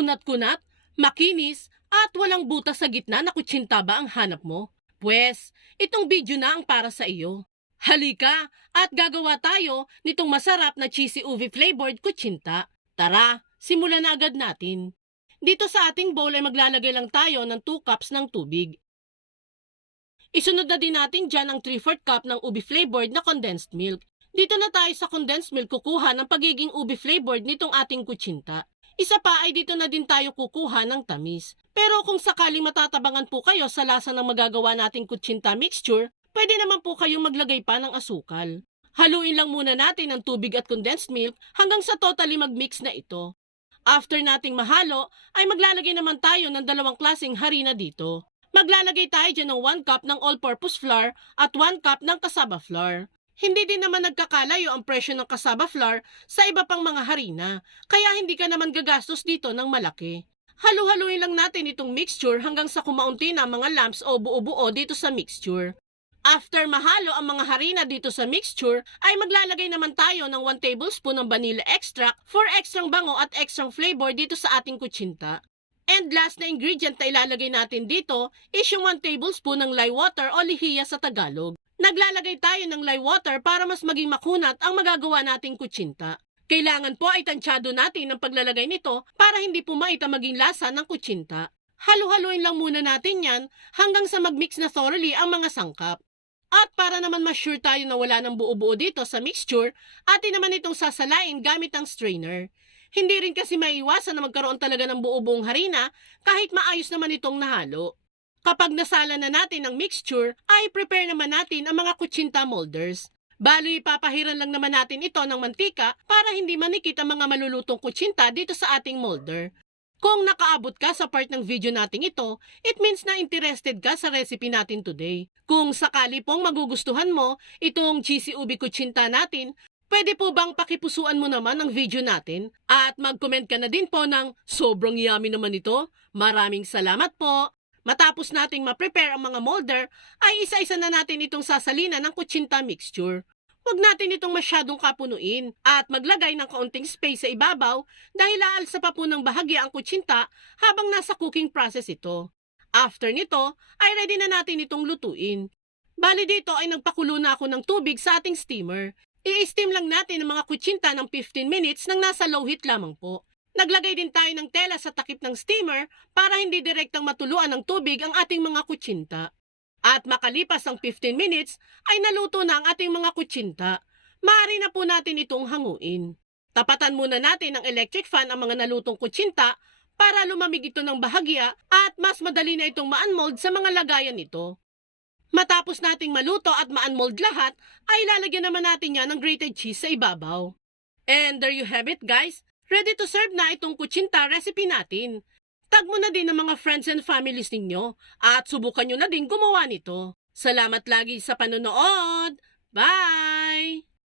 makunat-kunat, makinis, at walang butas sa gitna na kutsinta ba ang hanap mo? Pwes, itong video na ang para sa iyo. Halika at gagawa tayo nitong masarap na cheesy ubi flavored kutsinta. Tara, simulan na agad natin. Dito sa ating bowl ay maglalagay lang tayo ng 2 cups ng tubig. Isunod na din natin dyan ang 3-4 cup ng ubi flavored na condensed milk. Dito na tayo sa condensed milk kukuha ng pagiging ubi flavored nitong ating kutsinta. Isa pa ay dito na din tayo kukuha ng tamis. Pero kung sakaling matatabangan po kayo sa lasa ng magagawa nating kutsinta mixture, pwede naman po kayong maglagay pa ng asukal. Haluin lang muna natin ang tubig at condensed milk hanggang sa totally magmix na ito. After nating mahalo, ay maglalagay naman tayo ng dalawang klaseng harina dito. Maglalagay tayo dyan ng 1 cup ng all-purpose flour at 1 cup ng cassava flour. Hindi din naman nagkakalayo ang presyo ng cassava flour sa iba pang mga harina, kaya hindi ka naman gagastos dito ng malaki. Halu-haluin lang natin itong mixture hanggang sa kumaunti na mga lumps o buo-buo dito sa mixture. After mahalo ang mga harina dito sa mixture, ay maglalagay naman tayo ng 1 tablespoon ng vanilla extract for extrang bango at extrang flavor dito sa ating kutsinta. And last na ingredient na ilalagay natin dito is yung 1 tablespoon ng lye water o lihiya sa Tagalog. Naglalagay tayo ng lye water para mas maging makunat ang magagawa nating kutsinta. Kailangan po ay tansyado natin ang paglalagay nito para hindi pumait ang maging lasa ng kutsinta. Halu-haluin lang muna natin yan hanggang sa magmix na thoroughly ang mga sangkap. At para naman ma-sure tayo na wala ng buo-buo dito sa mixture, atin naman itong sasalain gamit ang strainer. Hindi rin kasi maiwasan na magkaroon talaga ng buo-buong harina kahit maayos naman itong nahalo. Kapag nasala na natin ang mixture, ay prepare naman natin ang mga kutsinta molders. Bali, papahiran lang naman natin ito ng mantika para hindi manikit ang mga malulutong kutsinta dito sa ating molder. Kung nakaabot ka sa part ng video nating ito, it means na interested ka sa recipe natin today. Kung sakali pong magugustuhan mo itong cheesy ubi kutsinta natin, pwede po bang pakipusuan mo naman ang video natin? At mag-comment ka na din po ng sobrang yummy naman ito. Maraming salamat po! Matapos nating ma-prepare ang mga molder, ay isa-isa na natin itong sasalina ng kutsinta mixture. Huwag natin itong masyadong kapunuin at maglagay ng kaunting space sa ibabaw dahil aalsa pa po ng bahagya ang kutsinta habang nasa cooking process ito. After nito, ay ready na natin itong lutuin. Bali dito ay nagpakulo na ako ng tubig sa ating steamer. I-steam lang natin ang mga kutsinta ng 15 minutes nang nasa low heat lamang po. Naglagay din tayo ng tela sa takip ng steamer para hindi direktang matuluan ng tubig ang ating mga kutsinta. At makalipas ang 15 minutes ay naluto na ang ating mga kutsinta. Maaari na po natin itong hanguin. Tapatan muna natin ng electric fan ang mga nalutong kutsinta para lumamig ito ng bahagya at mas madali na itong ma-unmold sa mga lagayan nito. Matapos nating maluto at ma-unmold lahat, ay lalagyan naman natin yan ng grated cheese sa ibabaw. And there you have it guys. Ready to serve na itong kutsinta recipe natin. Tag mo na din ang mga friends and families ninyo at subukan nyo na din gumawa nito. Salamat lagi sa panonood. Bye!